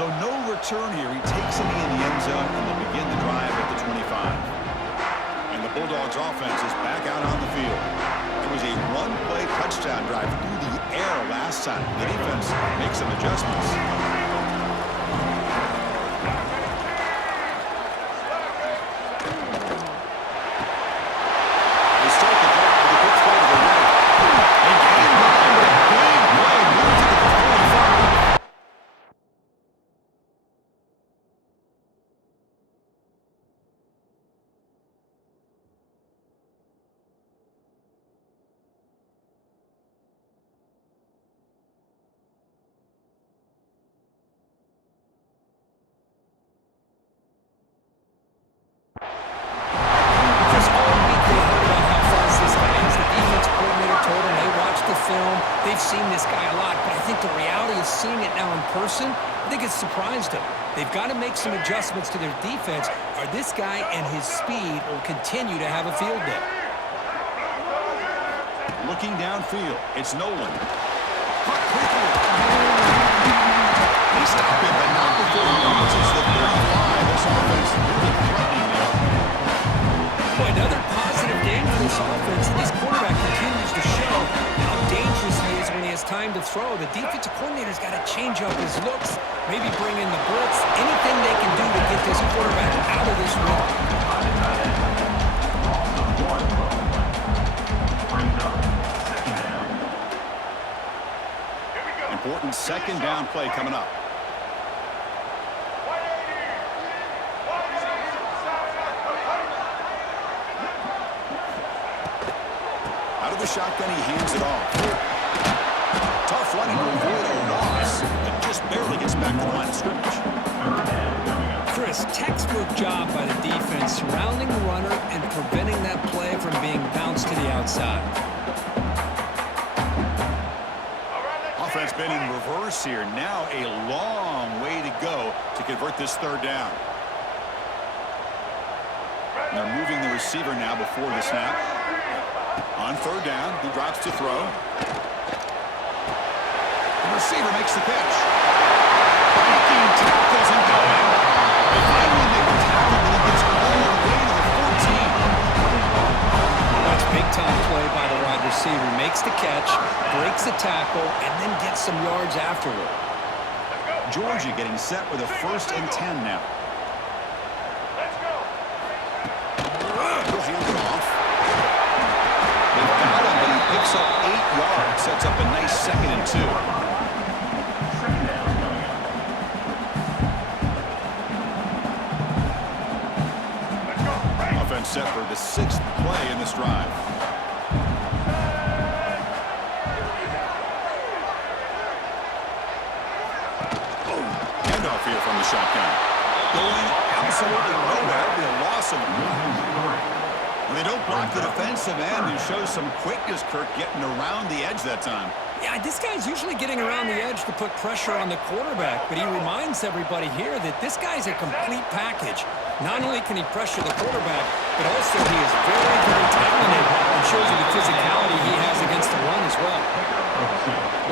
So no return here. He takes it in the end zone, and they'll begin the drive at the 25. And the Bulldogs offense is back out on the field. It was a one-play touchdown drive through the air last time. The defense makes some adjustments. They've seen this guy a lot, but I think the reality of seeing it now in person, I think it's surprised them. They've got to make some adjustments to their defense, or this guy and his speed will continue to have a field day. Looking downfield, it's Nolan. Caught quickly. He stopped it, but not before he reaches the 35. This offense really threatening now. Boy, another positive game for this offense. This quarterback continues to show how dangerous he is when he has time to throw. The defensive coordinator's got to change up his looks, maybe bring in the blitz, anything they can do to get this quarterback out of this rhythm. Important second down play coming up. Out of the shotgun, he hands it off. Tough running to avoid a loss, but just barely gets back to the line of scrimmage. Chris, textbook job by the defense, surrounding the runner and preventing that play from being bounced to the outside. Offense been in reverse here. Now a long way to go to convert this third down. And they're moving the receiver now before the snap. On third down, he drops to throw. The receiver makes the pitch. Breaking tackles and going. They finally make the tackle, but he gets all the way to the 14. That's big-time play by the wide receiver. Makes the catch, breaks the tackle, and then gets some yards afterward. Georgia getting set with a 1st and 10 now. He'll hand it off. They've got him, but he picks up 8 yards. Sets up a nice 2nd and 2. Offense set for the 6th play in this drive. Handoff here from the shotgun. Going absolutely nowhere. It'll be a loss of him. When they don't block the defensive end, he shows some quickness, Kirk, getting around the edge that time. Yeah, this guy's usually getting around the edge to put pressure on the quarterback, but he reminds everybody here that this guy's a complete package. Not only can he pressure the quarterback, but also he is very, very talented and shows you the physicality he has against the run as well.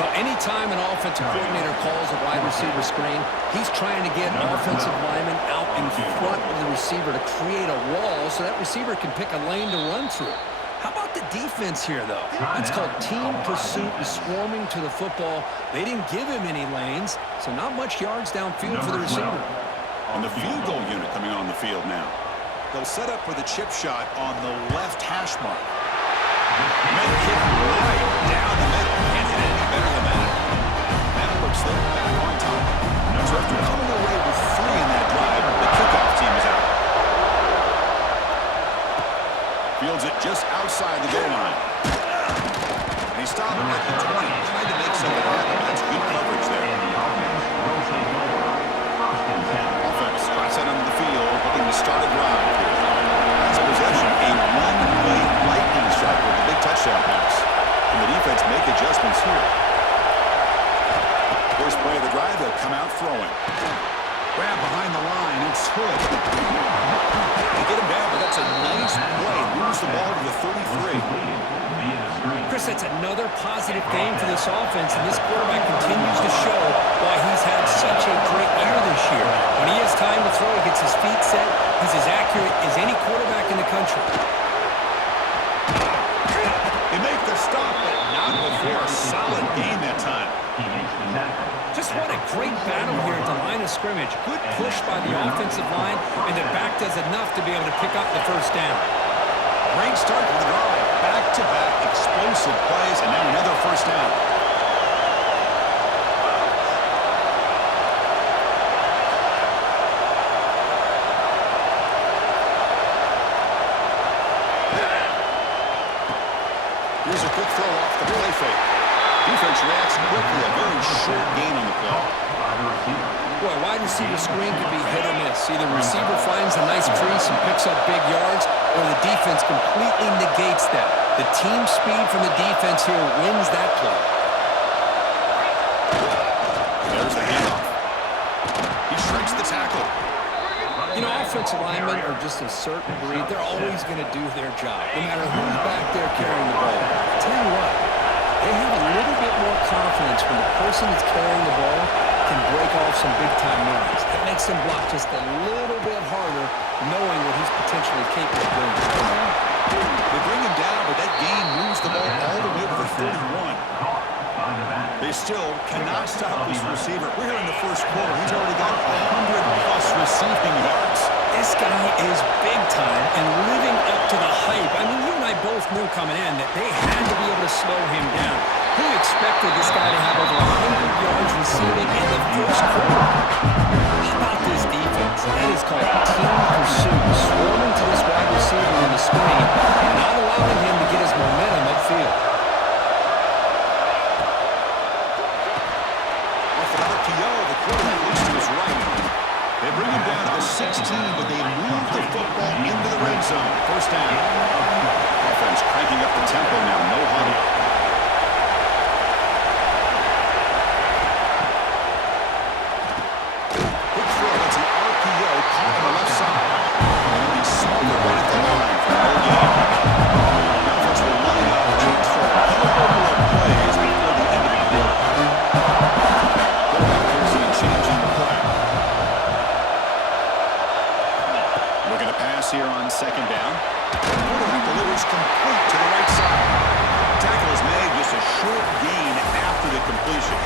Well, anytime an offensive coordinator calls a wide receiver screen, he's trying to get offensive linemen out in front of the receiver to create a wall so that receiver can pick a lane to run through. How about the defense here, though? It's called team pursuit and swarming to the football. They didn't give him any lanes, so not much yards downfield for the receiver. And the field goal unit coming on the field now. They'll set up for the chip shot on the left hash mark. Med kick right down the middle. Can't hit any better than that. That puts them back on top. So after coming away with 3 in that drive, the kickoff team is out. Fields it just outside the goal line. And he stopped him at the 20. Trying to make something happen. That's good coverage there. Offense cross out onto the field, looking to start a drive here. That's a possession. A one-play lightning strike with a big touchdown pass. And the defense make adjustments here. First play of the drive, they'll come out throwing. Grab behind the line, it's Hood. They get him down, but that's a nice play. Moves the ball to the 33. Chris, that's another positive game for this offense, and this quarterback continues to show why he's had such a great year this year. When he has time to throw, he gets his feet set. He's as accurate as any quarterback in the country. They make the stop, but not before a solid game that time. Just what a great battle here at the line of scrimmage. Good push by the offensive line, and the back does enough to be able to pick up the first down. Great start to the drive. Back-to-back explosive plays, and now another first down. Here's a quick throw off the play fake. Defense reacts quickly. A very short gain on the play. Boy, wide receiver screen can be hit or miss. Either receiver finds a nice crease and picks up big yards, or the defense completely negates that. The team speed from the defense here wins that play. There's the handoff. He shrinks the tackle. You know, offensive linemen are just a certain breed. They're always going to do their job, no matter who's back there carrying the ball. I'll tell you what, they have a little bit more confidence when the person that's carrying the ball can break off some big-time runs. It makes them block just a little bit harder, knowing what he's potentially capable of doing. They bring him down, but that gain moves the ball all the way to the 31. They still cannot stop this receiver. We're here in the first quarter. He's already got 100-plus receiving yards. This guy is big time and living up to the hype. I mean, you and I both knew coming in that they had to be able to slow him down. Who expected this guy to have over 100 yards receiving in the first quarter? How about this defense? That is called team pursuit. Swarming to this wide receiver on the screen and not allowing him to get his momentum upfield. Off an RPO, the quarterback looks to his right. They bring him down to the 16, but they move the football into the red zone. First down. Offense cranking up the tempo now. No huddle. Quick throw. That's an RPO caught on the left side. And he'll be smothered right at the line for no gain. The offense will line up just for a couple more plays before the end of the quarter. Quarterback gives him a change in the play. Looking to pass here on second down. Quarterback delivers complete to the right side. Tackle is made, just a short gain after the completion.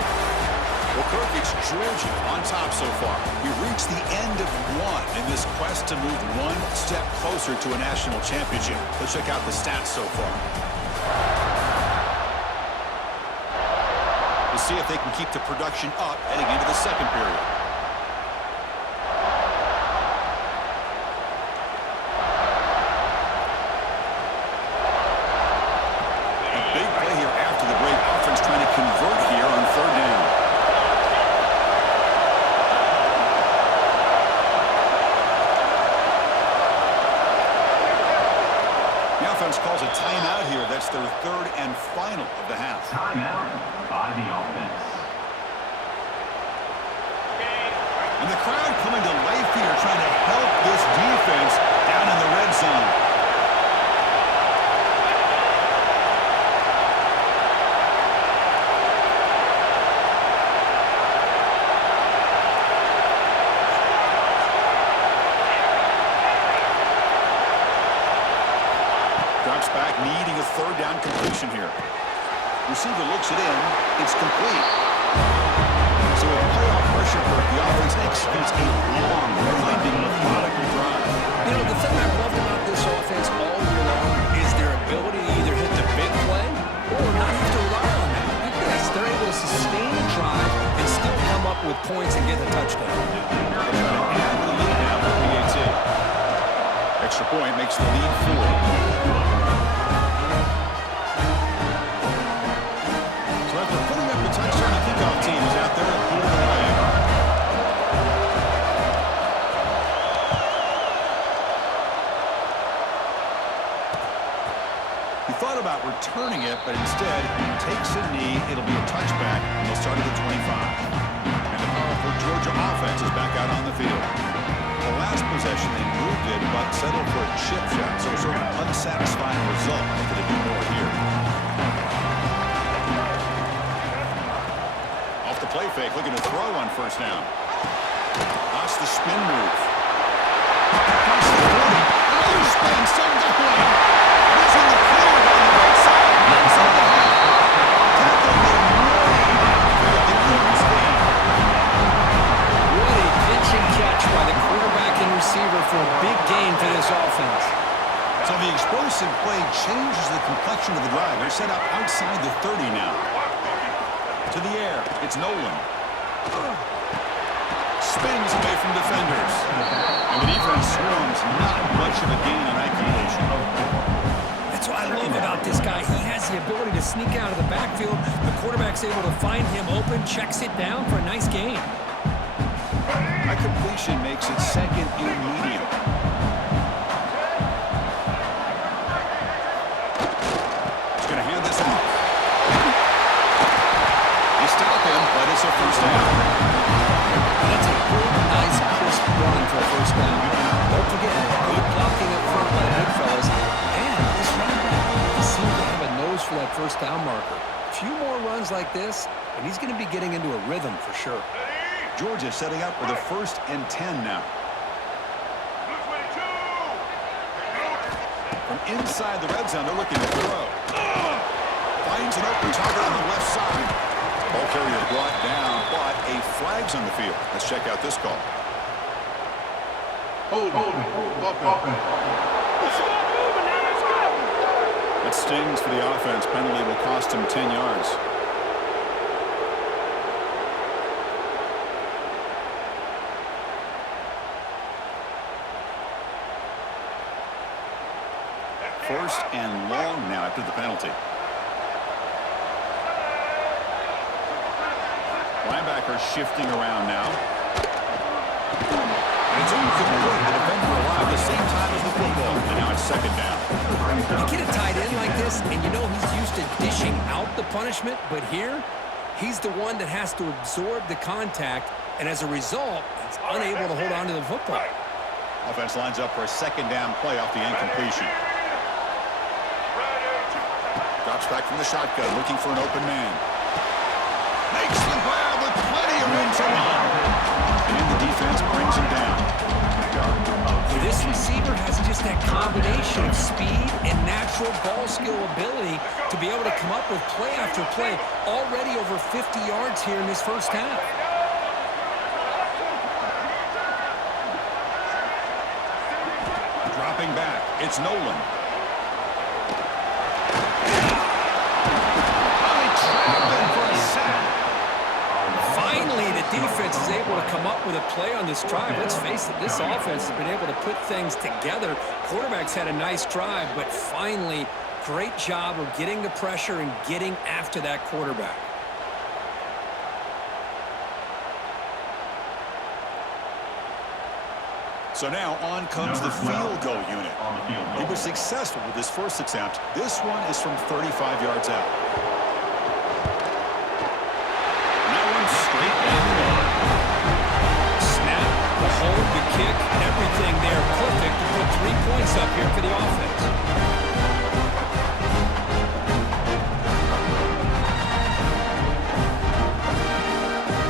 Well, Kirk, it's Georgia on top so far. We've reached the end of one in this quest to move one step closer to a national championship. Let's check out the stats so far. We'll see if they can keep the production up heading into the second period. Calls a timeout here. That's their third and final of the half. Timeout by the offense. And the crowd coming to life here, trying to help this defense down in the red zone. Back needing a third down completion here. Receiver looks it in. It's complete. So with playoff pressure, the offense executes a long, winding, methodical drive. You know, the thing I've loved about this offense all year long is their ability to either hit the big play or not have to rely on that. At this, they're able to sustain a drive and still come up with points and get a touchdown. They're trying to add the lead now with PAT. Extra point makes the lead 4. About returning it, but instead takes a knee. It'll be a touchback, and they'll start at the 25. And the powerful Georgia offense is back out on the field. The last possession, they moved it, but settled for a chip shot, so sort of an unsatisfying result. They could do more here. the play fake, looking to throw on first down. That's the spin move. Across the 40. Another spin, still going. He's in the clear down the right side. Inside the half. Tackle made him way downfield. They couldn't escape. What a pitch and catch by the quarterback and receiver for a big gain for this offense. So the explosive play changes the complexion of the drive. They're set up outside the 30 now. To the air, it's Nolan. Spins away from defenders. And the defense swarms, not much of a gain on that completion. That's what I love about this guy. He has the ability to sneak out of the backfield. The quarterback's able to find him open, checks it down for a nice gain. That completion makes it second and medium. He's going to hand this off. They stop him, but it's a first down. That's a good, nice, crisp run for a first down. Don't forget, good blocking up front by the big fellas. And this running back, he seems to have a nose for that first down marker. A few more runs like this, and he's going to be getting into a rhythm for sure. Georgia setting up with a 1st and 10 now. From inside the red zone, they're looking to throw. Finds an open target on the left side. Ball carrier brought down, but a flag's on the field. Let's check out this call. That stings for the offense. Penalty will cost him 10 yards. First and long now after the penalty. Linebacker shifting around now. And it's incomplete. The defender alive at the same time as the football. And now it's second down. You get a tight end like this, and you know he's used to dishing out the punishment, but here, he's the one that has to absorb the contact, and as a result, he's unable to hold on to the football. Offense lines up for a second down play off the incompletion. Drops back from the shotgun, looking for an open man. Makes the grab with plenty of room to run. And the defense brings him down. This receiver has just that combination of speed and natural ball skill ability to be able to come up with play after play. Already over 50 yards here in this first half. Dropping back, it's Nolan. Finally, the defense is able to come up with a play on this drive. Let's face it, this offense has been able to put things together. Quarterback's had a nice drive, but finally, great job of getting the pressure and getting after that quarterback. So now on comes the field goal unit. He was successful with his first attempt. This one is from 35 yards out. Snap, the hold, the kick, everything there perfect to put 3 points up here for the offense.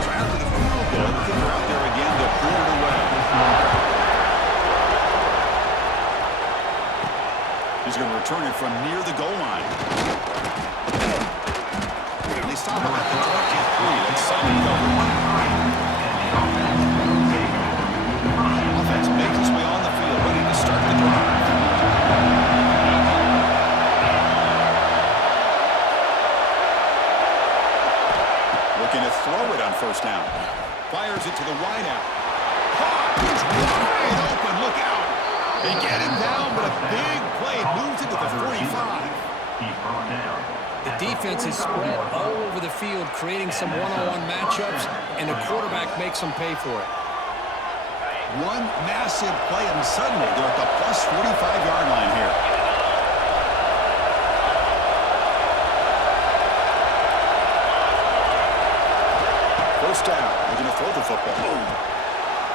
Trying for the field goal. The kicker out there again to pull it away. He's going to return it from near the goal line. They stop him at the 23. That's solid cover. Offense makes its way on the field, ready to start the drive. Looking to throw it on first down. Fires it to the wide out. He's wide open. Look out. They get him down, but a big play moves into the 45. He's brought down. The defense is spread all over the field, creating some one-on-one matchups, and the quarterback makes them pay for it. One massive play, and suddenly they're at the plus 45-yard line here. First down. They're going to throw the football.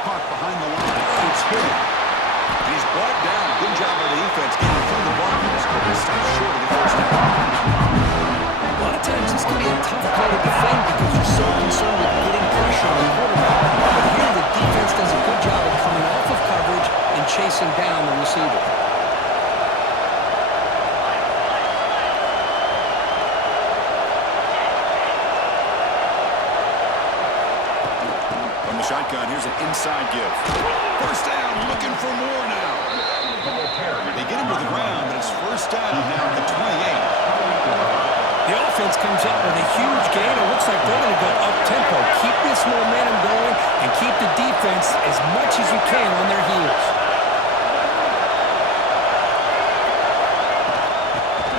Caught behind the line. It's hit. And he's brought down. Good job by the defense getting through the blockers. But stopped short of the first down. A lot of times this can be a tough play to defend because you're so concerned with shotgun. Here's an inside give. First down, looking for more now. They get him to the ground, but it's first down now at the 28. The offense comes up with a huge gain. It looks like they're going to go up-tempo. Keep this momentum going and keep the defense as much as you can on their heels.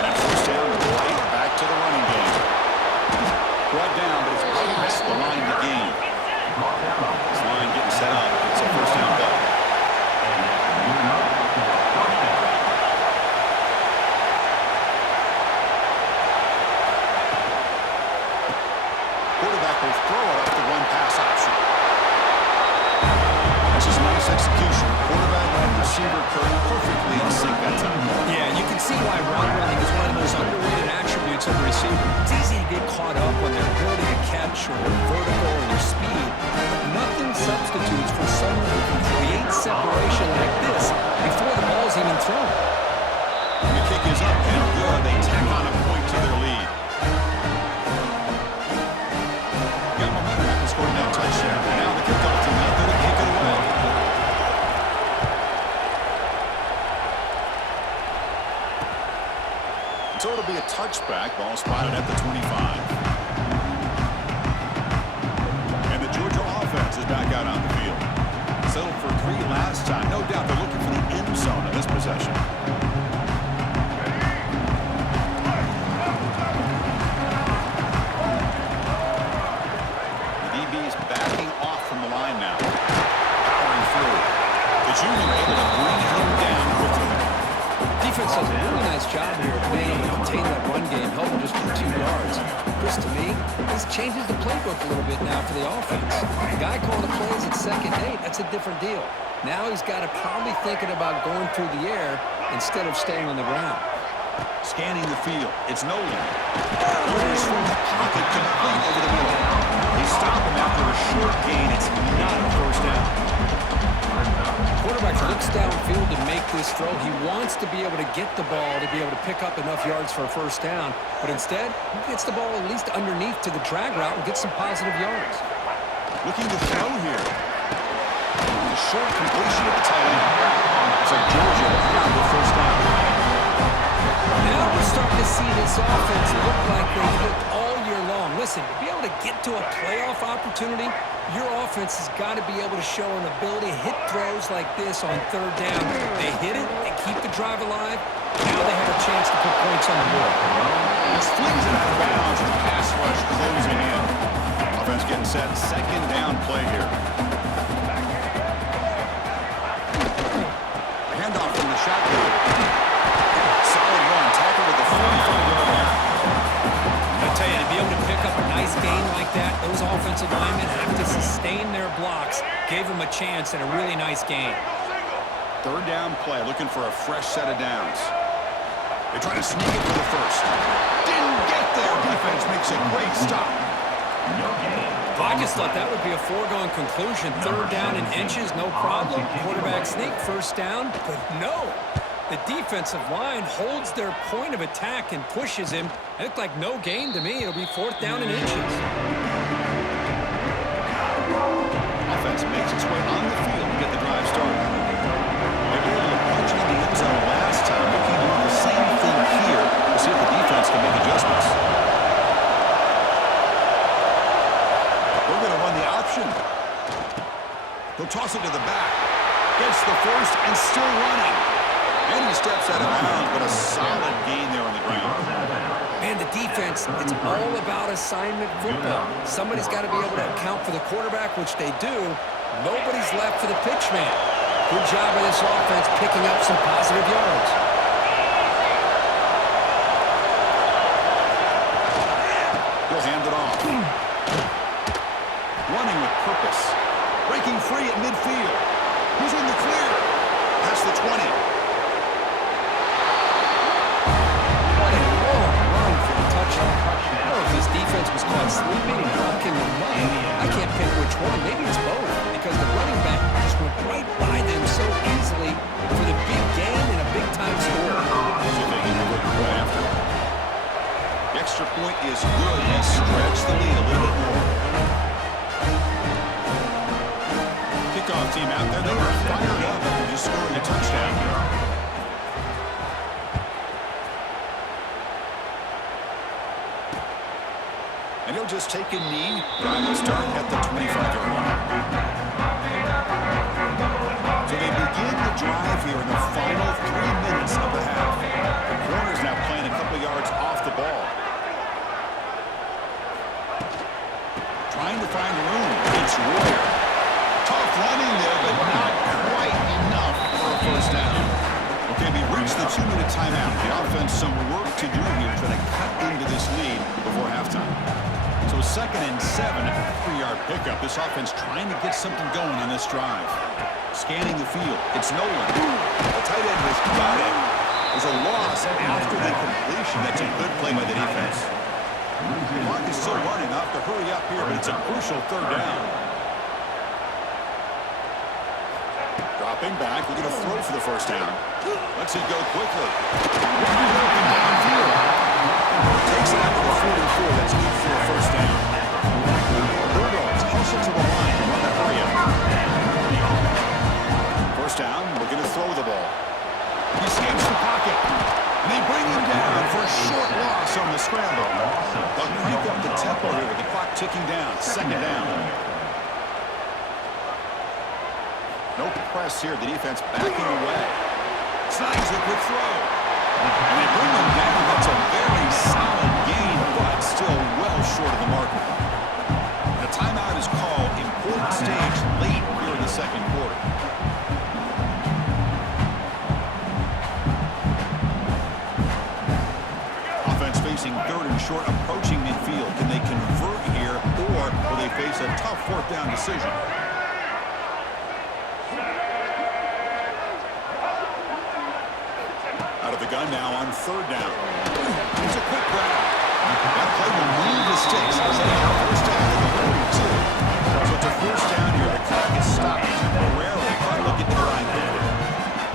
And then first down, right back to the running game. Brought down, but it's past the line to gain. This line getting set up. It's a first down play. Quarterback will throw it off the run-pass option. That's just nice execution. Quarterback and receiver perfectly in sync that time. Yeah, you can see why route running is one of the most underrated attributes of a receiver. It's easy to get caught up on their ability to catch or their vertical or their speed, but nothing substitutes for someone who can create separation like this before the ball's even thrown. The kick is up and good. They tack on a point to their lead. Got momentum after scoring that touchdown. Now the kickoff team out there to kick it away. So it'll be a touchback. Ball spotted at the 25. And the Georgia offense is back out on the field. Settled for 3 last time. No doubt they're looking for the end zone in this possession. Backing off from the line now. Powering through. The junior able to bring him down quickly. Defense does a really nice job here of being able to contain that run game, held him just for 2 yards. Chris, to me, this changes the playbook a little bit now for the offense. The guy calling the plays at 2nd and 8, that's a different deal. Now he's got to probably thinking about going through the air instead of staying on the ground. Scanning the field. It's Nolan. Orders from the pocket complete over the middle. They stop him after a short gain. It's not a first down. Quarterback looks downfield to make this throw. He wants to be able to get the ball to be able to pick up enough yards for a first down. But instead, he gets the ball at least underneath to the drag route and gets some positive yards. Looking to throw here. A short completion at the tight end. So Georgia found the first down. Now we're starting to see this offense look like they've looked all year long. Listen, to be able to get to a playoff opportunity, your offense has got to be able to show an ability to hit throws like this on 3rd down. They hit it, they keep the drive alive. Now they have a chance to put points on the board. This flings it out of bounds with the pass rush closing in. Offense getting set. 2nd down play here. Handoff from the shotgun. Solid run. Tackle with the 45-yard line. I tell you, to be able to pick up a nice gain like that, those offensive linemen have to sustain their blocks. Gave them a chance at a really nice game. 3rd down play, looking for a fresh set of downs. They're trying to sneak it for the first. Didn't get there. Defense makes a great stop. I just thought that would be a foregone conclusion. 3rd down in inches, no problem. Quarterback sneak, first down, but no. The defensive line holds their point of attack and pushes him. It looked like no gain to me. It'll be 4th down in inches. Offense makes its way on the field to get the drive started. They were able to punch in the end zone last time. Looking to do the same thing here to see if the defense can make adjustments. They're going to run the option. He'll toss it to the back. Gets the first and still running. And he steps out of bounds, but a solid gain there on the ground. Man, the defense, it's all about assignment football. Somebody's got to be able to account for the quarterback, which they do. Nobody's left for the pitch man. Good job of this offense picking up some positive yards. He'll hand it off. Running with purpose. Breaking free at midfield. Who's in the clear? That's the 20. Defense was caught sleeping and blocking the run. I can't pick which one. Maybe it's both, because the running back just went right by them so easily for the big gain and a big-time score. See if they can go after it. The extra point is good. He stretched the lead a little bit more. take a knee. Drive will start at the 25-yard line. So they begin the drive here in the final 3 minutes of the half. The corner's now playing a couple yards off the ball. Trying to find room. It's Royer. Tough running there, but not quite enough for a first down. Okay, we reached the 2-minute timeout. The offense some work to do here, trying to cut into this lead before halftime. So 2nd and 7 at the 3-yard pickup. This offense trying to get something going on this drive. Scanning the field. It's Nolan. The tight end has got it. There's a loss after the completion. That's a good play by the defense. The clock is still running. Off to hurry up here, but it's a crucial 3rd down. Dropping back, we're going to throw for the first down. Lets it go quickly. Wide open downfield. Takes it out to the 44. That's good for a first down. Bulldogs hustle to the line and run the hurry up. First down, we're going to throw the ball. He escapes the pocket. And they bring him down for a short loss on the scramble. They'll crank up the tempo here with the clock ticking down. 2nd down. No press here. The defense backing away. Snags a quick throw. And they bring him down. That's a very solid gain, but still well short of the marker. The timeout is called. Important stage late here in the 2nd quarter. Offense facing 3rd and short, approaching midfield. Can they convert here, or will they face a tough 4th down decision? Out of the gun now on 3rd down. It's a quick grab. That play will move the sticks. Setting up first down at the 42. So it's a first down here. The clock is stopped temporarily. But look at the line there.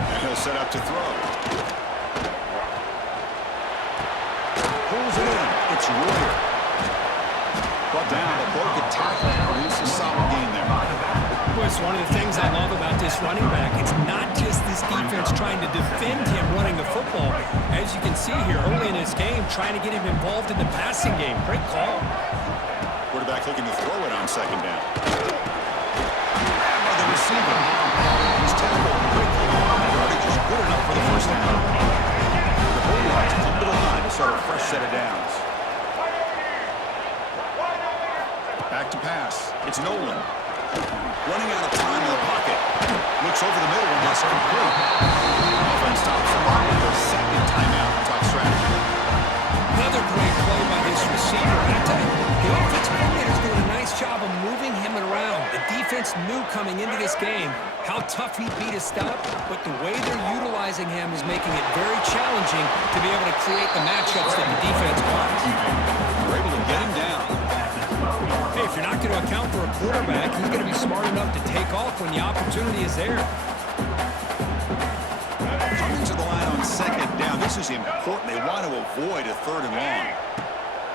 And he'll set up to throw. Pulls it in. It's Royer. Brought down, but broken tackle. Produces a solid gain there. Boy, it's one of the things I love about this running back. It's not just this defense trying to defend him running the football. As you can see here early in this game, trying to get him involved in the passing game. Great call. Quarterback looking to throw it on 2nd down. Grab by the receiver. He's tackled quickly. Yardage is good enough for the first down. The Bulldogs come to the line to start a fresh set of downs. Back to pass. It's Nolan. Running out of time in the pocket. Looks over the middle and that's complete. Offense stops the line with their 2nd timeout. Tough strategy. Another great play by this receiver. And I tell you, the offensive coordinator's doing a nice job of moving him around. The defense knew coming into this game how tough he'd be to stop, but the way they're utilizing him is making it very challenging to be able to create the matchups that the defense wants. They're able to get him down. Hey, if you're not going to account for a quarterback, he's going to be smart enough to take off when the opportunity is there. Coming to the line on 2nd down. This is important. They want to avoid a 3rd and long.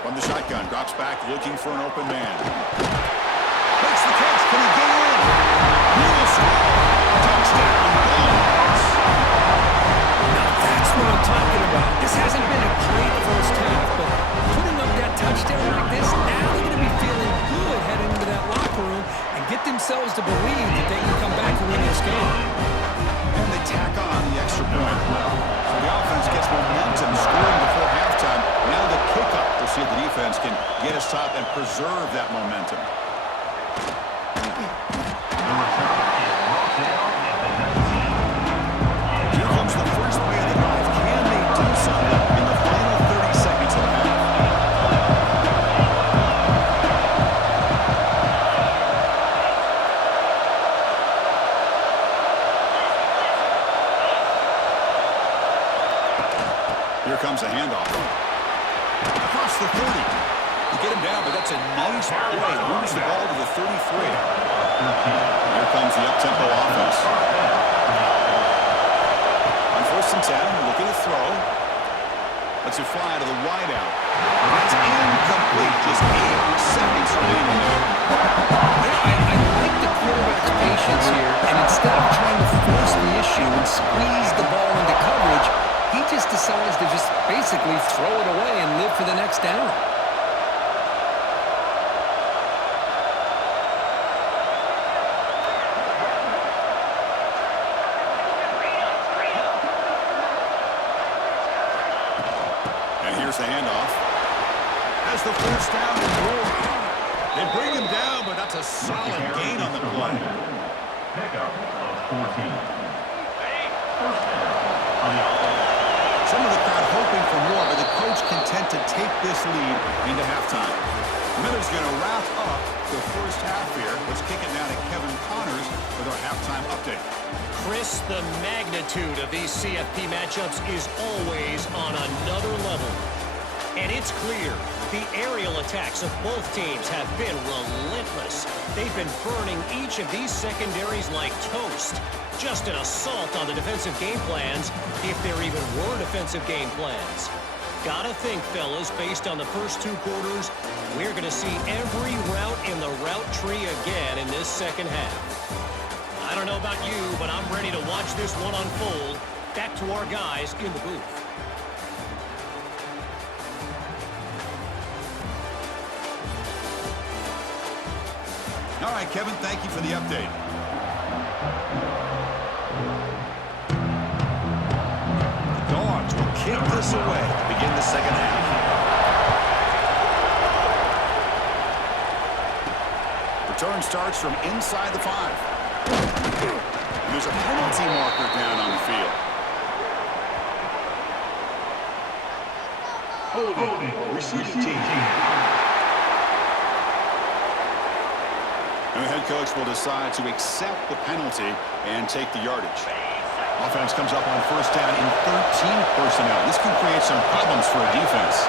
From the shotgun, drops back, looking for an open man. Makes the catch. Can he get in? ULSA. Touchdown, Bulldogs. Now that's what I'm talking about. This hasn't been a great first half, but putting up that touchdown like this, now they're going to be feeling good heading into that locker room and get themselves to believe that they can come back and win this game. And they tack on the extra point. So the offense gets momentum scoring before halftime. Now the kickoff. We'll see if the defense can get a stop and preserve that momentum. Here comes the first play of the drive. Can they do something in the final 30 seconds of the half? Here comes a handoff. Across the 30. You get him down, but that's a nice play. Moves the ball to the 33. Here comes the up-tempo offense. On 1st and 10, looking to throw. Lets it fly to the wideout. That's incomplete. Just 8 seconds remaining there. I like the quarterback's patience here, and instead of trying to force the issue and squeeze the ball into coverage, he just decides to just basically throw it away and live for the next down. the first down and more. They bring him down, but that's a solid gain on the play. Pickup of 14. First down on the offense. Some of the crowd hoping for more, but the coach content to take this lead into halftime. Miller's going to wrap up the first half here. Let's kick it now to Kevin Connors with our halftime update. Chris, the magnitude of these CFP matchups is always on another level. And it's clear, the aerial attacks of both teams have been relentless. They've been burning each of these secondaries like toast. Just an assault on the defensive game plans, if there even were defensive game plans. Gotta think, fellas, based on the first two quarters, we're going to see every route in the route tree again in this second half. I don't know about you, but I'm ready to watch this one unfold. Back to our guys in the booth. All right, Kevin, thank you for the update. The Dogs will kick this away to begin the second half. Return starts from inside the 5. And there's a penalty marker down on the field. Holding. Receiving team. And the head coach will decide to accept the penalty and take the yardage. Offense comes up on first down in 13 personnel. This can create some problems for a defense.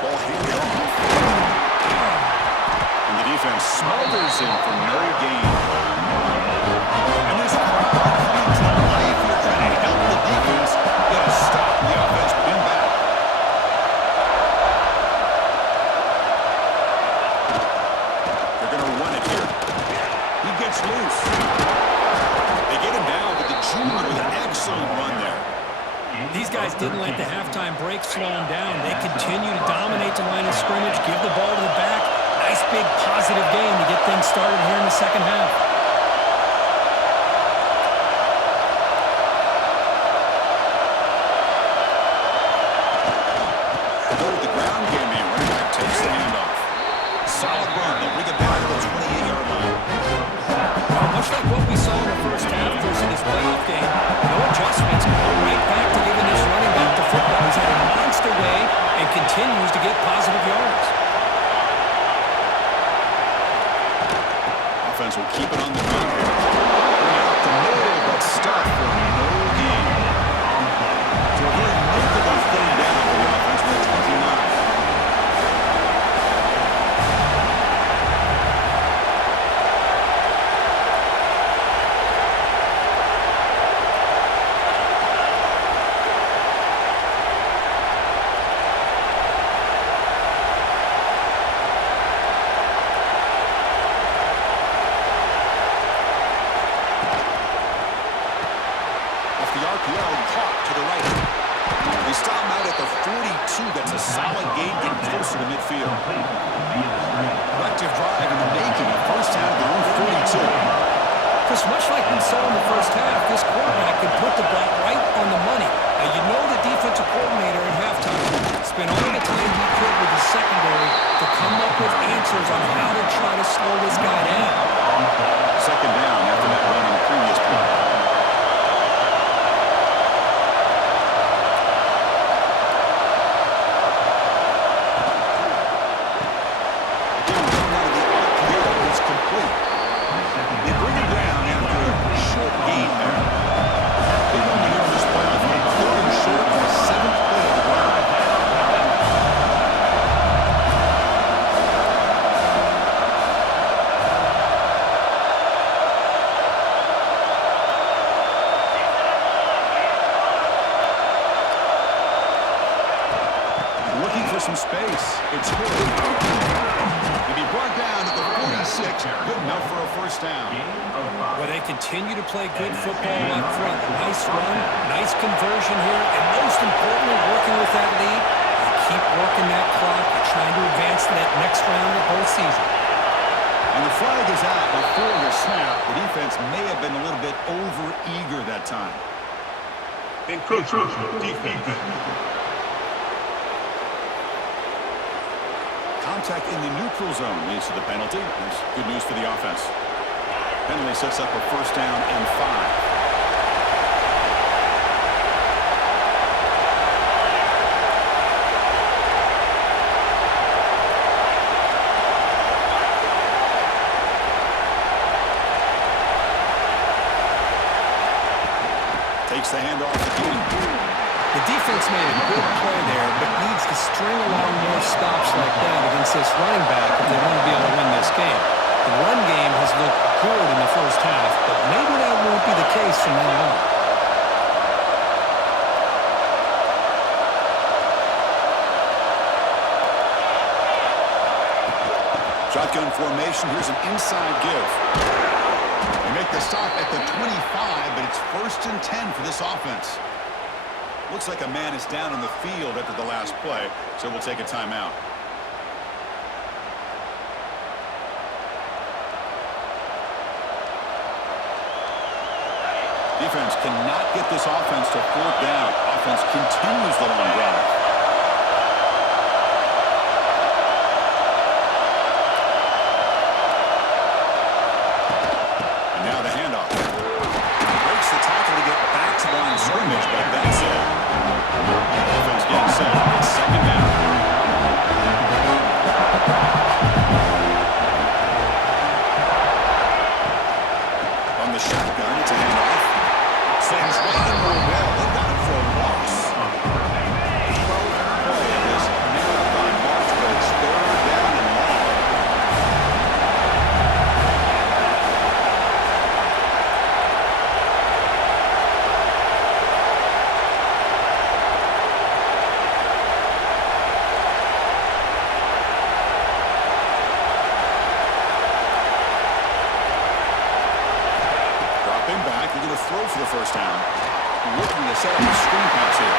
Ball handed off. And the defense smothers him for no gain. And this crowd coming to life here trying to help the defense. Got to stop the offense, put him back. Loose. They get him down, but the junior with an excellent run there. These guys didn't let the halftime break slow them down. They continue to dominate the line of scrimmage, give the ball to the back. Nice big positive game to get things started here in the second half. Go to the ground game here. Running back takes the handoff. Solid run. They'll bring it back to the 28-yard line. Much like what we saw in the first half versus this playoff game, no adjustments, right back to giving this running back the football. He's had a monster day and continues to get positive yards. Offense will keep it on the run here. Bring out the middle, but stuff for no gain. So a very notable thing down for the offense with 29. Caught to the right. They stop him out at the 42. That's a solid gain, getting closer to midfield. Collective drive in the making of first down at their own 42. Chris, much like we saw in the first half, this quarterback could put the ball right on the money. Now, you know the defensive coordinator at halftime spent all the time he could with his secondary to come up with answers on how to try to slow this guy down. Second down after that run in the previous play. Some space. It's Hood. And he brought down at the 46. Good enough for a first down. Well, they continue to play good football up front. Nice run, nice conversion here, and most importantly, working with that lead, they keep working that clock and trying to advance to that next round of the postseason. And the flag is out before the snap. The defense may have been a little bit over-eager that time. Encroachment defense. Contact in the neutral zone leads to the penalty. That's good news for the offense. Penalty sets up a first down and 5. Takes the handoff again. The defense made a good play there, but needs to string along more stops like that against this running back if they want to be able to win this game. The run game has looked good in the first half, but maybe that won't be the case from now on. Shotgun formation. Here's an inside give. They make the stop at the 25, but it's 1st and 10 for this offense. Looks like a man is down in the field after the last play, so we'll take a timeout. Defense cannot get this offense to 4th down. Offense continues the long drive. Scrimmage, but that's it. Offense getting set. It's 2nd down. On the shotgun, it's a handoff. Sends right into a wall. They got him for a loss. 12th play of this marathon march, but it's 3rd down and long. Throw for the first down. Looking to set up a screen pass here.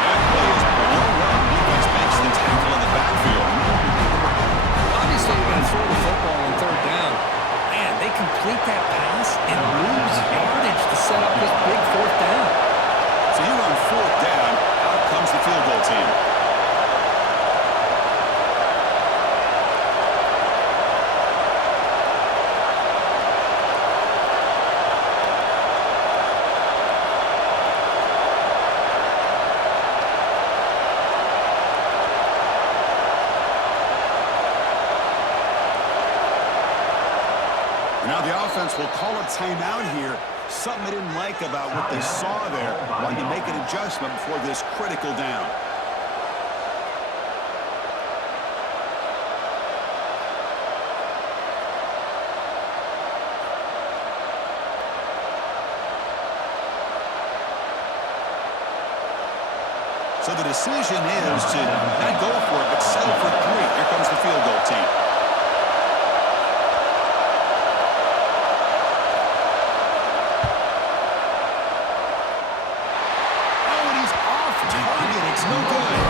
That play is blown up. Defense makes the tackle in the backfield. Obviously, you're going to throw the football on 3rd down. Man, they complete that pass and lose yardage to set up this big 4th down. So you're on 4th down. Out comes the field goal team. Now the offense will call a timeout here. Something they didn't like about what they saw there. Wanting to make an adjustment before this critical down. So the decision is to not go for it, but settle for 3. Here comes the field goal team. It's no good.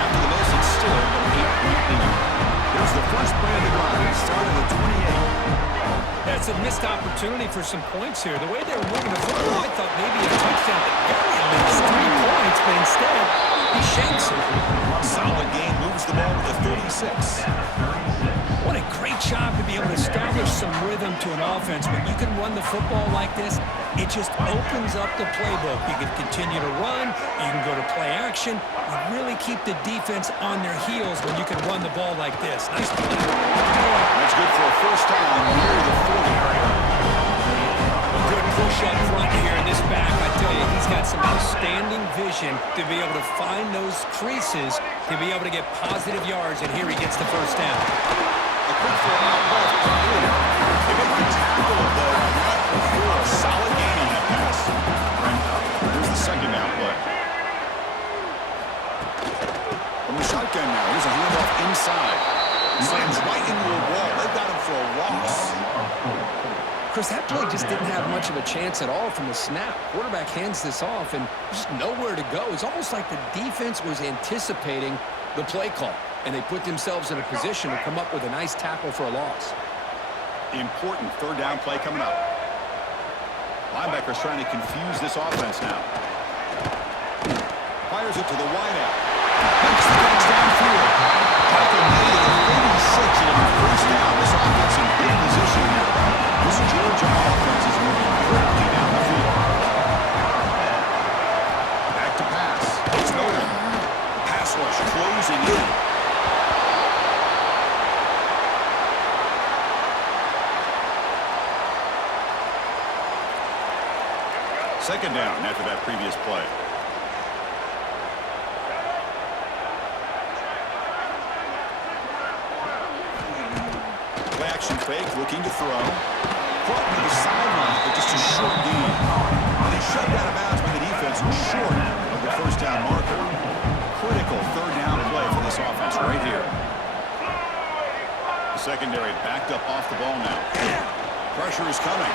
After the miss, it's still an 8-point lead. Here's the first play of the drive. It started at 28. That's a missed opportunity for some points here. The way they were moving the football, I thought maybe a touchdown at very least 3 points, but instead, he shanks it. Solid game, moves the ball with a 36. What a great job to be able to establish some rhythm to an offense. When you can run the football like this, it just opens up the playbook. You can continue to run. You can go to play action. You really keep the defense on their heels when you can run the ball like this. Nice play. That's good for a first down near the 40 area. Good push up front here in this back. I tell you, he's got some outstanding vision to be able to find those creases, to be able to get positive yards, and here he gets the first down. A quick throw out left. They make the tackle, though, not before a solid gain on that pass. Here's the 2nd down play. From the shotgun now, here's a handoff inside. Slams right into a wall. They've got him for a loss. Chris, that play just didn't have much of a chance at all from the snap. Quarterback hands this off, and just nowhere to go. It's almost like the defense was anticipating the play call, and they put themselves in a position to come up with a nice tackle for a loss. Important 3rd down play coming up. Linebackers trying to confuse this offense now. Fires it to the wideout. Makes the catch downfield. Tackle made at the 36, and it'll be first down. This offense in good position here. This Georgia offense is moving quickly down the field. Back to pass. It's Nolan. Pass rush closing in. Second down after that previous play. Play action fake, looking to throw. Caught to the sideline, but just a short gain. And they shoved out of bounds by the defense, short of the first down marker. Critical third down play for this offense right here. The secondary backed up off the ball now. Pressure is coming.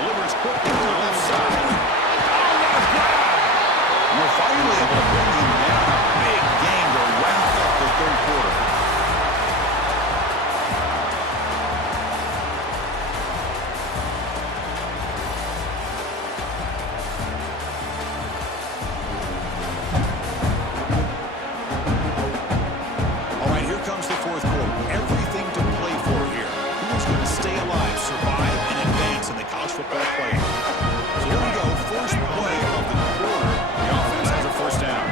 Delivers quickly to the left side. We're finally able to bring him down. A big game to wrap up the third quarter. All right, here comes the fourth quarter. Everything to play for here. Who's going to stay alive, survive, and advance in the college football playoff? So here we go, first play of the quarter. The offense has a first down.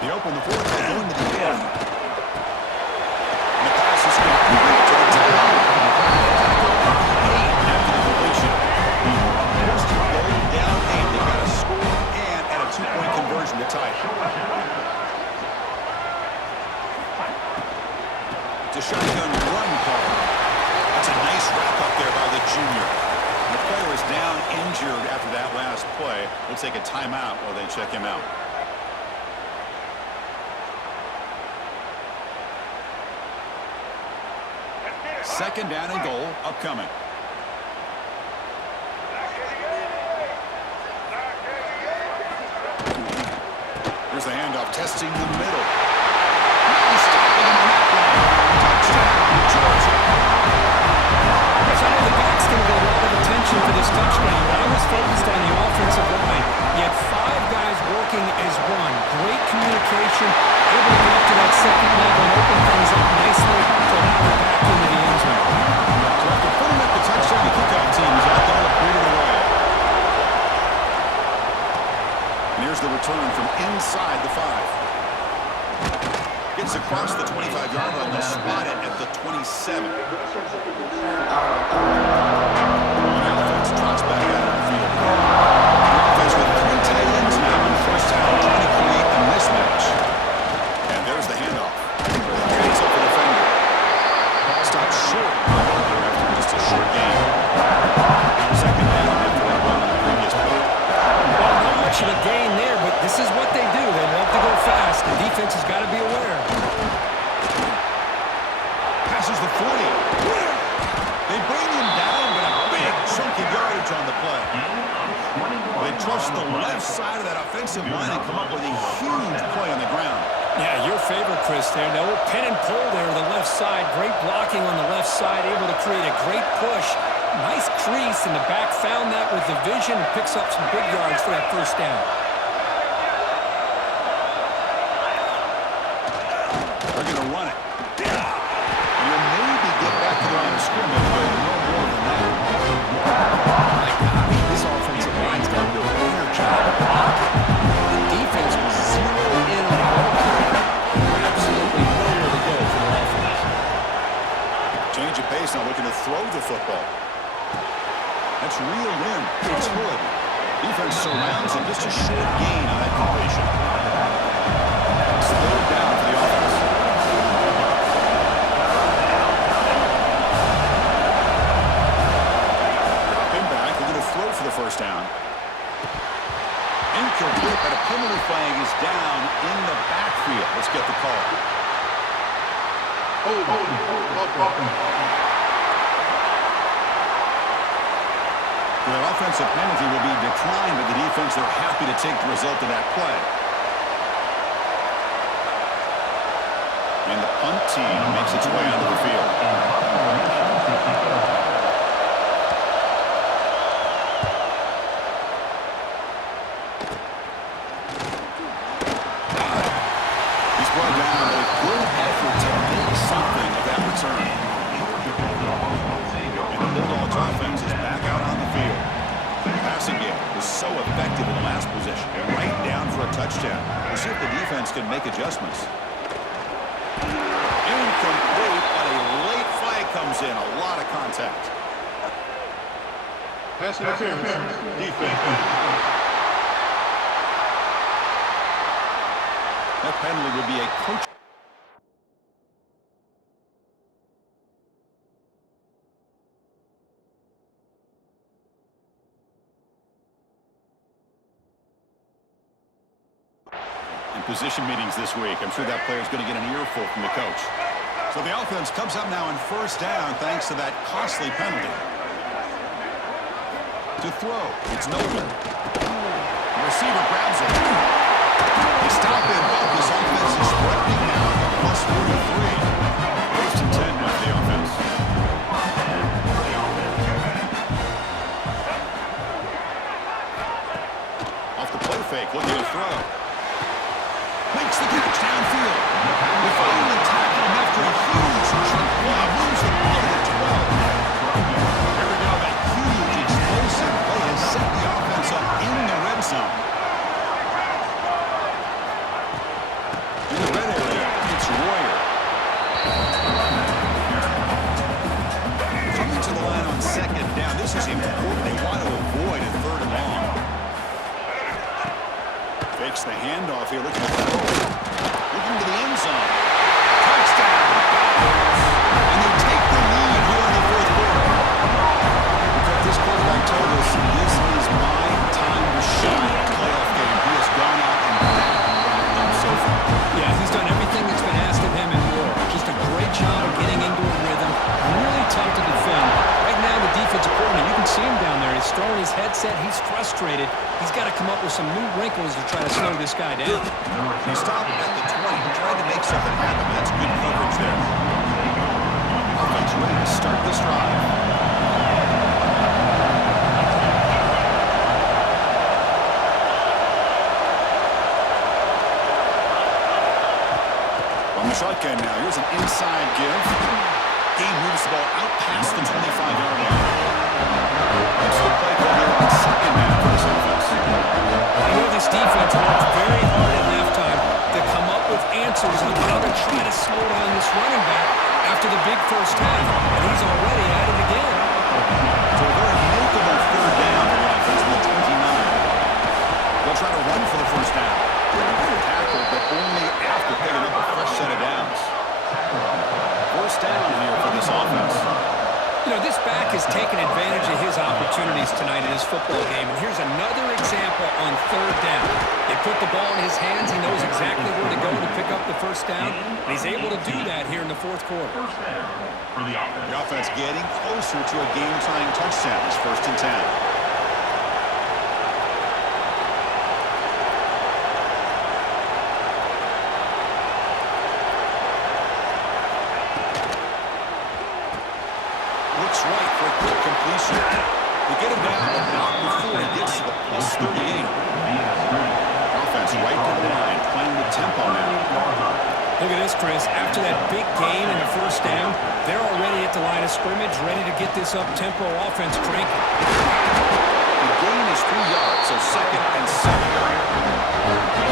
They open the fourth, they go into the end. And the pass is complete to the tight end. Tackle at the 8 after the completion. First and goal down 8. They've got a score and at a 2-point conversion to tie it. It's a shotgun run call. That's a nice wrap up there by the junior. The player is down injured after that last play. We'll take a timeout while they check him out. Second down and goal upcoming. Here's the handoff, testing the middle. Nice tackle on that one. Touchdown, Georgia. I know the back's going to get a lot of attention for this touchdown, but I was focused on the offensive line. You had 5 guys working as one. Great communication, able to get up to that second level and open things up nicely to allow the back into the end zone. So after putting up the touchdown, the kickoff team is out there to put it away. And here's the return from inside the 5. Gets across the 25-yard line. They'll spot it at the 27. The offense trots back out of the field. The offense with 3 tight ends now on first down, trying to create a mismatch. And there's the handoff. Gets up the defender. Ball stopped short after just a short game. Second down after that run on the previous play. Well, not much of a gain there, but this is what they do. They love to go fast. The defense has got to be aware. Passes the 40. They bring him down, but a big chunk of yardage on the play. They trust the left side of that offensive line and come up with a huge play on the ground. Yeah, your favorite, Chris, there. No pin and pull there to the left side. Great blocking on the left side, able to create a great push. Nice crease, and the back found that with the vision and picks up some big yards for that first down. They're going to run it. You'll maybe get back to the line of scrimmage, but no more than that. My gosh, this offensive line's got to do a better job of blocking. The defense was zeroed in on the ball carrier. Absolutely nowhere to go for the offense. Change of pace, now looking to throw the football. That's reeled in. It's Hood. Defense surrounds him. Just a short gain on that completion. Slowed down for the offense. Dropping back. We're going to throw for the first down. Incomplete, but a penalty flag is down in the backfield. Let's get the call. The offensive penalty will be declined, but the defense are happy to take the result of that play. And the punt team makes its way onto the field. brought down, but a good effort to make something of that return. And the Bulldogs offense is back out on the field. The passing game was so effective in the last possession. Right down for a touchdown. We'll see if the defense can make adjustments. Incomplete, but a late flag comes in. A lot of contact. Pass interference. Defense. That penalty would be a coach. In position meetings this week, I'm sure that player's going to get an earful from the coach. So the offense comes up now on first down thanks to that costly penalty. To throw, it's Nolan. The receiver grabs it. They stop it. This offense is threatening now at plus 43. First and 10 now for the offense. Off the play fake, looking to throw. Makes the catch downfield. They finally tackle him after a huge jump play. Moves the ball to the 12. Here we go. That huge explosive play has set the offense up in the red zone. In the red area, it's Royer. Coming to the line on second down. This is important. They want to avoid a third and long. Fakes the handoff here, looking to throw. Looking to the end zone. Touchdown. And they take the lead here in the fourth quarter. Because this quarterback told us this is my time to shine. Playoff game. He has gone out and backed them so far. Yeah, he's done everything that's been asked of him and more. Just a great job of getting into a rhythm. Really tough to defend. Right now, the defensive coordinator, you can see him down there. He's throwing his headset. He's frustrated. He's got to come up with some new wrinkles to try to slow this guy down. He stopped at the 20, trying to make something happen. That's good coverage there. Offense ready to start this drive. On the shotgun now, here's an inside give. Game moves the ball out past the 25-yard line. It's the play call here on second down for this offense. I know this defense worked very hard at halftime to come up with answers on how to try to slow down this running back after the big first half, and he's already at it again. So a very milkable third down for the offense in the 29. They'll try to run for the first down. Tackle, but only after picking up a fresh set of downs. First down here for this offense. You know, this back has taken advantage of his opportunities tonight in his football game, and here's another example on third down. They put the ball in his hands. He knows exactly where to go to pick up the first down, and he's able to do that here in the fourth quarter. First down for the offense. The offense getting closer to a game-tying touchdown. It's first and 10. Looks right for a quick completion. They get him down, but not before he gets to the plus 38. Offense right to the line, playing the tempo now. Look at this, Chris. After that big gain in the first down, they're already at the line of scrimmage, ready to get this up-tempo offense cranking. The gain is 3 yards, so second and 7.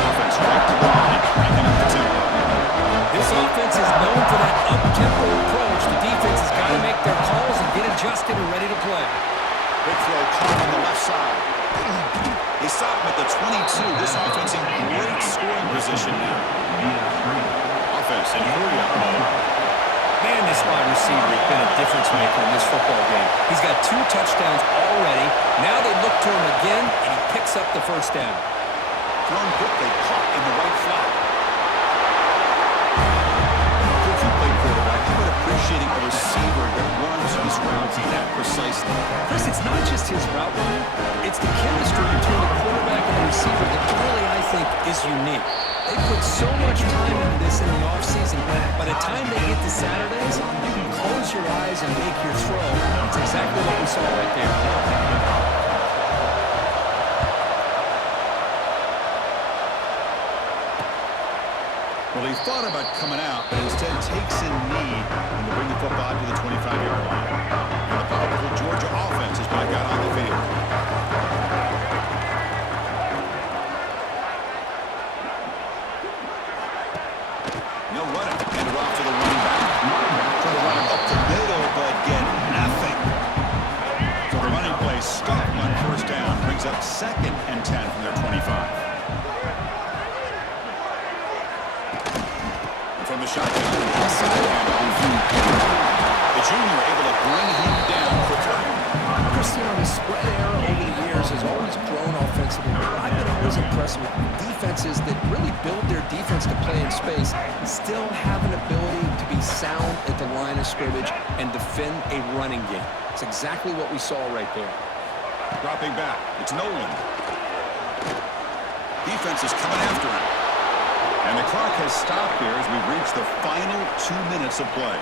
Offense right to the line, cranking up the tempo. This offense is known for that up-tempo approach. The defense has got to make their calls and get adjusted and ready to play. Big throw caught on the left side. They stop him at the 22. This offense in great scoring position now. Offense in hurry-up mode. Man, this wide receiver has been a difference maker in this football game. He's got 2 touchdowns already. Now they look to him again, and he picks up the first down. Thrown quickly, caught in the right flat. If you play quarterback, you would appreciate a receiver that runs his routes that precisely. Chris, it's not just his route running. It's the chemistry between the quarterback and the receiver that really, I think, is unique. They put so much time into this in the offseason. By the time they get to Saturdays, you can close your eyes and make your throw. That's exactly what we saw right there. Well, he thought about coming out, but instead takes in knee and will bring the football to the 25-yard line. And the powerful Georgia offense is back out on the field. No running. Hand it off to the running back. Try to run it up the middle, but get nothing. So the running play stopped on first down. Brings up 2nd and 10 from their 25. From the shotgun, inside handoff. The junior able to bring him down quickly. Cristiano, spread error over the years has always grown offensively. I've been always impressed with defenses that really build their defense to play in space, still have an ability to be sound at the line of scrimmage and defend a running game. It's exactly what we saw right there. Dropping back, it's Nolan. Defense is coming after him. And the clock has stopped here as we've reached the final 2 minutes of play.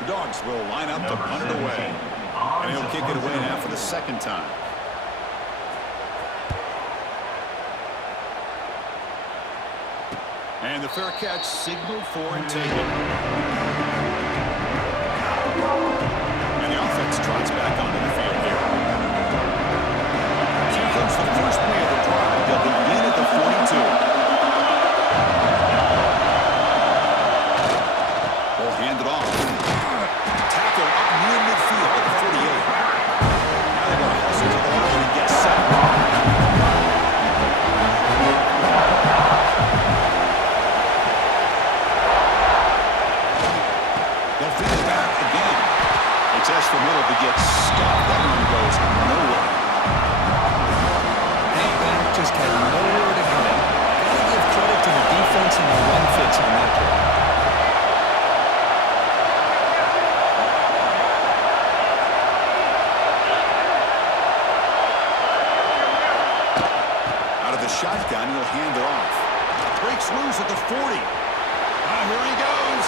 The Dogs will line up to punt it away. And he'll kick it away now for the 2nd time. And the fair catch signaled for and taken. And the offense trots back onto the field here. Here comes the first play of the drive. They'll begin at the 42. Will hand it off. Tackle up near midfield at the 48. Now they're going to hustle to the line and get set. They'll feed it back again. They test the middle to get stopped. That one goes nowhere. Just had nowhere to go. Gotta give credit to the defense and the run fits on that play. Out of the shotgun, he'll hand it off. Breaks loose at the 40. Here he goes.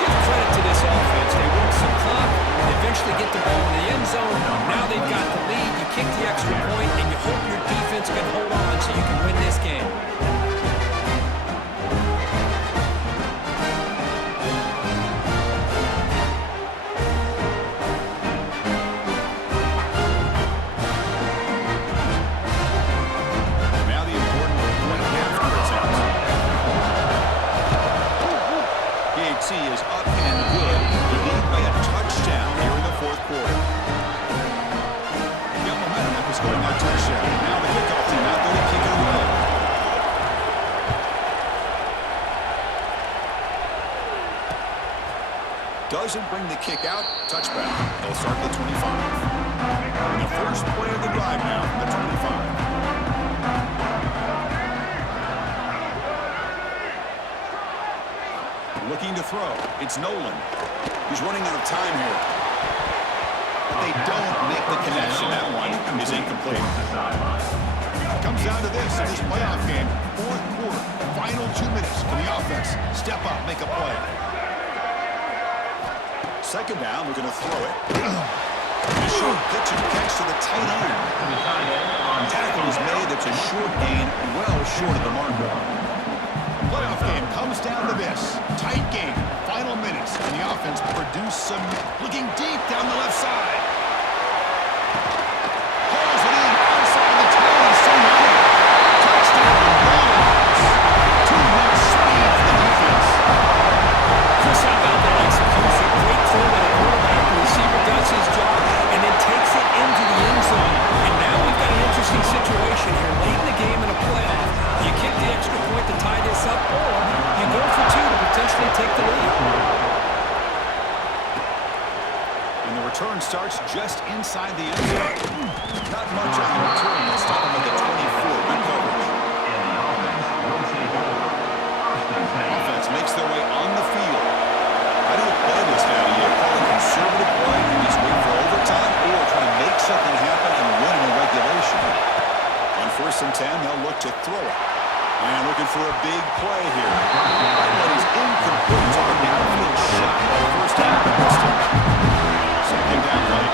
Give credit to this offense. They work some clock, eventually get the ball in the end zone. Now they've got the lead. You kick the extra point, and you hope your defense can hold on so you can win this game. Now the important point after attempt. PAT is up and good. The lead by a touchdown here in the 4th quarter. Got momentum after scoring that touchdown. Now the kickoff team out there to kick it away. Doesn't bring the kick out. Touchback. They'll start at the 25. And the first play of the drive now from the 25. Looking to throw. It's Nolan. He's running out of time here. But they don't make the connection. That one is incomplete. Comes down to this in this playoff game. 4th quarter. Final 2 minutes. Can the offense step up, make a play? 2nd down. We're going to throw it. A short pitch and catch to the tight end. Tackle is made. It's a short gain, well short of the marker. Playoff game comes down to this. Tight game, final minutes, and the offense produced some, looking deep down the left side. Pulls it in outside the 20, so running. Touchdown, Rawlins. Too much speed for the defense. Chris, how about that execution? Great throw by the quarterback. The receiver does his job and then takes it into the end zone. And now we've got an interesting situation here. Late in the game in a playoff, you kick the extra point to tie this up, or you go for 2 to potentially take the lead. And the return starts just inside the end zone. Not much on the return. They'll stop him at the 24. Good coverage. Offense makes their way on the field. How do you play this now? Do you call a conservative play and just wait for overtime, or try to make something happen and win in regulation? On 1st and 10, they'll look to throw it. And looking for a big play here. But he's incomplete to the downfield shot by the first half. 2nd down play.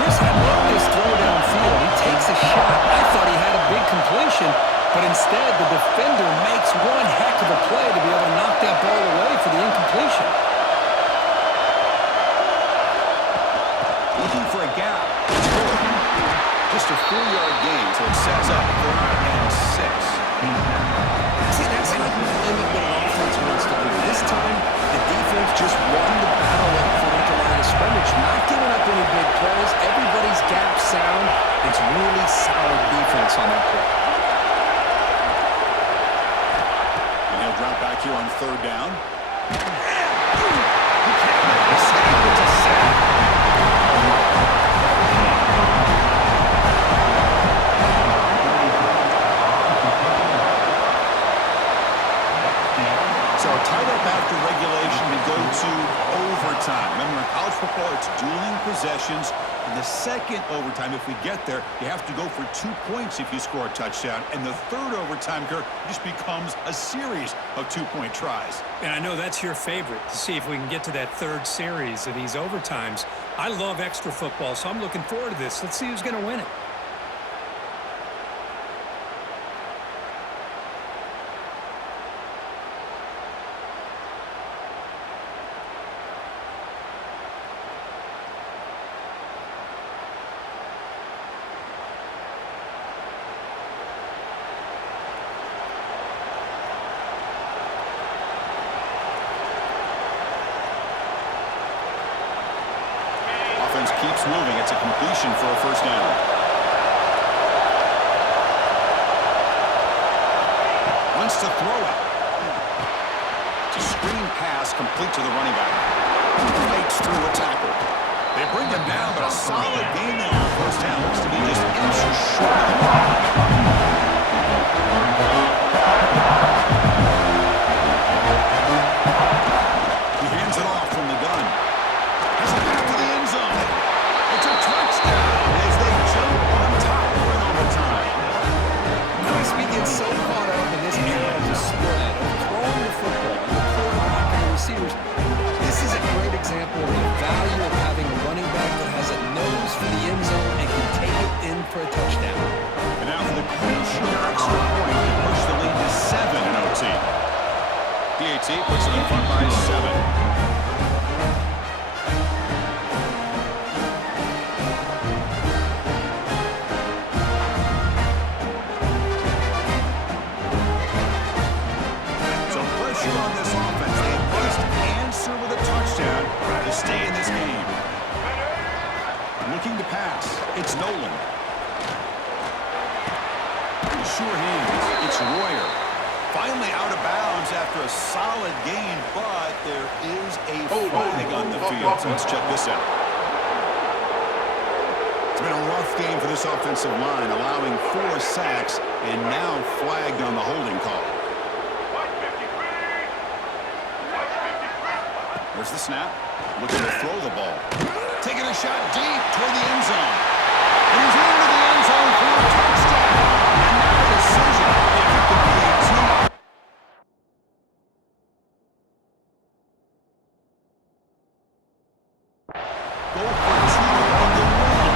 Chris, I love this throw downfield. He takes a shot. I thought he had a big completion, Instead, the defender makes one heck of a play to be able to knock that ball away for the incompletion. Looking for a gap. It's good. Just a 4-yard gain, so it sets up 3rd and 6. See, that's how you limit what an offense wants to do. This time, the defense just won the battle up front at the line of scrimmage, not giving up any big plays. Everybody's gap sound. It's really solid defense on that play. And he'll drop back here on 3rd down. So tied up after regulation, we go to overtime. Remember, in college football, it's dueling possessions. In the second overtime, if we get there, you have to go for 2 points if you score a touchdown. And the third overtime, Kirk, just becomes a series of 2-point tries. And I know that's your favorite, to see if we can get to that third series of these overtimes. I love extra football, so I'm looking forward to this. Let's see who's going to win it. Offense keeps moving. It's a completion for a 1st down. Wants to throw it. It's a screen pass complete to the running back. Fights through a tackle. They bring him down, but a solid gain there on 1st down. Looks to be just inches short of the ball. He hands it off from the gun. Has it back to the end zone. It's a touchdown as they jump on top in overtime. Chris, we get so caught up in this era of the spread, of throwing the football, and the quarterback and the receivers. This is a great example of the value of having a running back that has a nose for the end zone and can take it in for a touchdown. And now for the crucial extra point to push the lead to 7 in OT. PAT puts them in front by 7. On this offense, they must answer with a touchdown to stay in this game. Looking to pass, it's Nolan. Sure hands, it's Royer. Finally out of bounds after a solid gain, but there is a flag on the field. So let's check this out. It's been a rough game for this offensive line, allowing 4 sacks and now flagged on the holding call. There's the snap. Looking to throw the ball. Taking a shot deep toward the end zone. And he's into the end zone for a touchdown. And now a decision. If it could be a 2. Go for 2 on the win.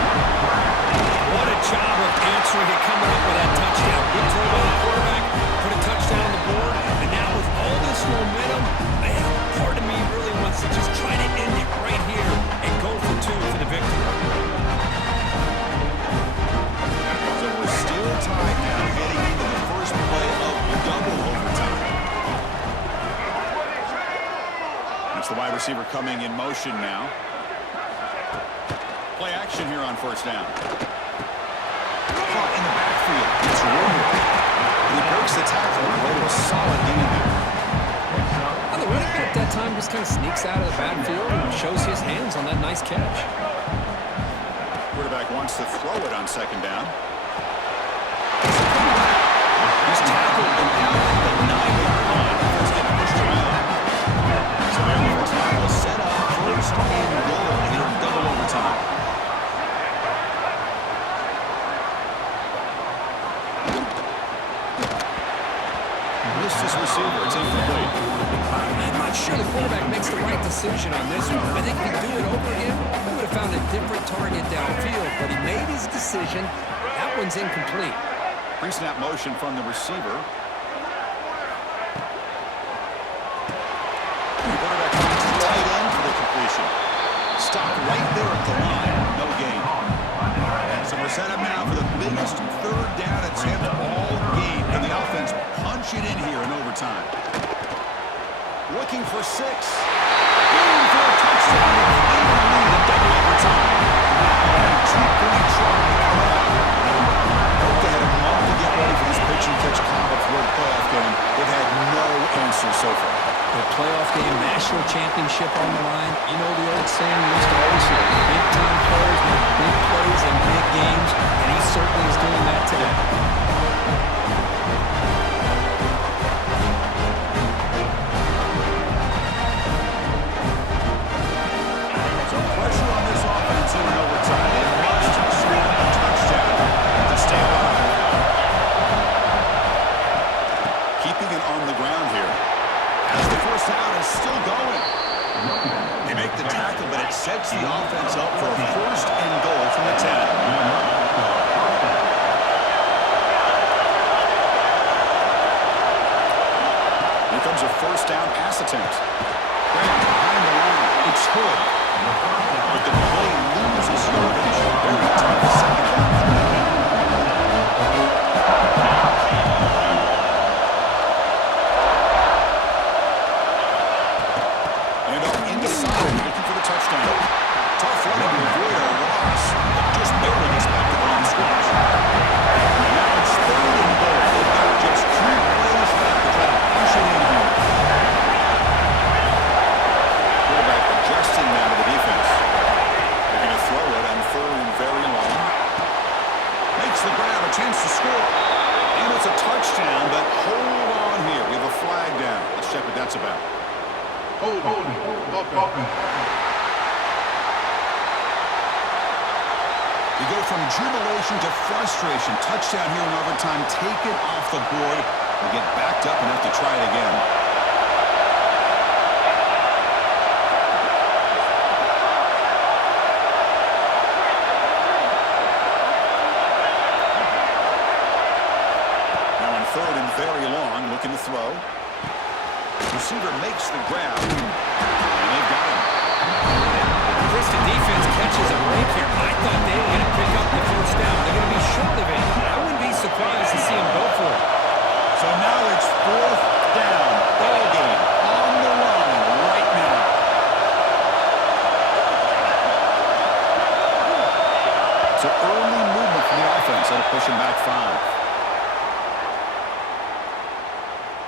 What a job of answering it, coming up with that touchdown. Good throw by the quarterback, put a touchdown on the board, and now with all this momentum, man, part of me really wants to just try to end it right here and go for 2 for the victory. So we're still tied now, heading into the first play of double overtime. It's the wide receiver coming in motion now. Play action here on 1st down. Caught in the backfield. It's Royer. He breaks the tackle and a solid gain there. And the running back that time just kind of sneaks out of the backfield and shows his hands on that nice catch. Quarterback wants to throw it on 2nd down. He's tackled and out at the 9-yard line. He's getting pushed around. So the offense now will set up 1st and goal here in double overtime. Missed his receiver. It's incomplete. I'm not sure the quarterback makes the right decision on this one. I think if he'd do it over again, he would have found a different target downfield, but he made his decision. That one's incomplete. Pre-snap motion from the receiver. The quarterback comes to tight end for the completion. Stop right there at the line. No gain. So we're set up now for the biggest third down attempt all game. And the offense punch it in here in overtime. Looking for 6. Boom for a touchdown. They claim the lead in double overtime. Now a 2-point try come out. Hope they had a month to get ready for this pitch and catch College World playoff game. They've had no answer so far. The playoff game, national championship on the line. You know the old saying we used to always hear, big-time players make big plays in big games, and he certainly is doing that today. So pressure on this offense in overtime. They must score a touchdown to stay alive. Keeping it on the ground here. As the first down is still going. They make the tackle, but it sets the offense up for a first and goal from the 10. Here comes a first down pass attempt. Grant behind the line. It's Hood. But the play loses yardage. Very tough second down commitment. And up inside, looking for the touchdown. Tough running to avoid a loss. Just barely gets back to the line of scrimmage. And now it's third and goal. They've got just 2 plays left to try to push it in here. Quarterback adjusting now to the defense. They're going to throw it on third and very long. Makes the grab, a chance to score. And it's a touchdown, but hold on here. We have a flag down. Let's check what that's about. Hold on. You go from jubilation to frustration. Touchdown here in overtime. Take it off the board. They get backed up and have to try it again. Now on third and very long, looking to throw. Receiver makes the grab, and they've got him. Chris, the defense catches a break here. I thought they were going to pick up the first down. They're going to be short of it. I wouldn't be surprised to see them go for it. So now it's fourth down. Ball game on the line right now. So early movement from the offense. That'll push him back 5.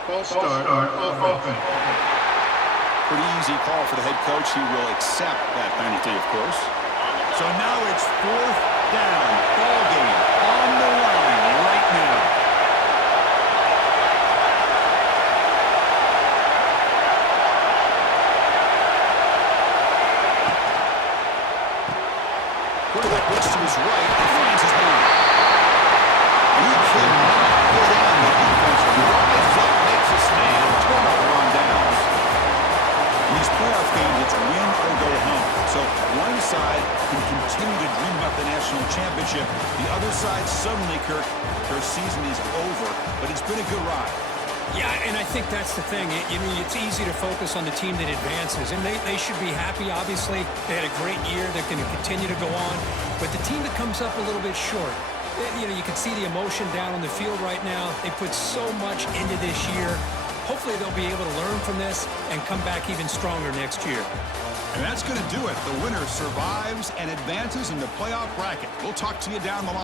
False start offense. Pretty easy call for the head coach. He will accept that penalty, of course. So now it's fourth down. Ball game on the line right now. Quarterback looks to his right and finds his man. And he cannot get in. The defense rises up, makes a stand, turnover on downs. In these playoff games, it's win or go home. So one side can continue to dream about the national championship. The other side, suddenly, Kirk, their season is over. But it's been a good ride. Yeah, and I think that's the thing. It's easy to focus on the team that advances, and they should be happy, obviously. They had a great year. They're going to continue to go on. But the team that comes up a little bit short, you can see the emotion down on the field right now. They put so much into this year. Hopefully they'll be able to learn from this and come back even stronger next year. And that's going to do it. The winner survives and advances in the playoff bracket. We'll talk to you down the line.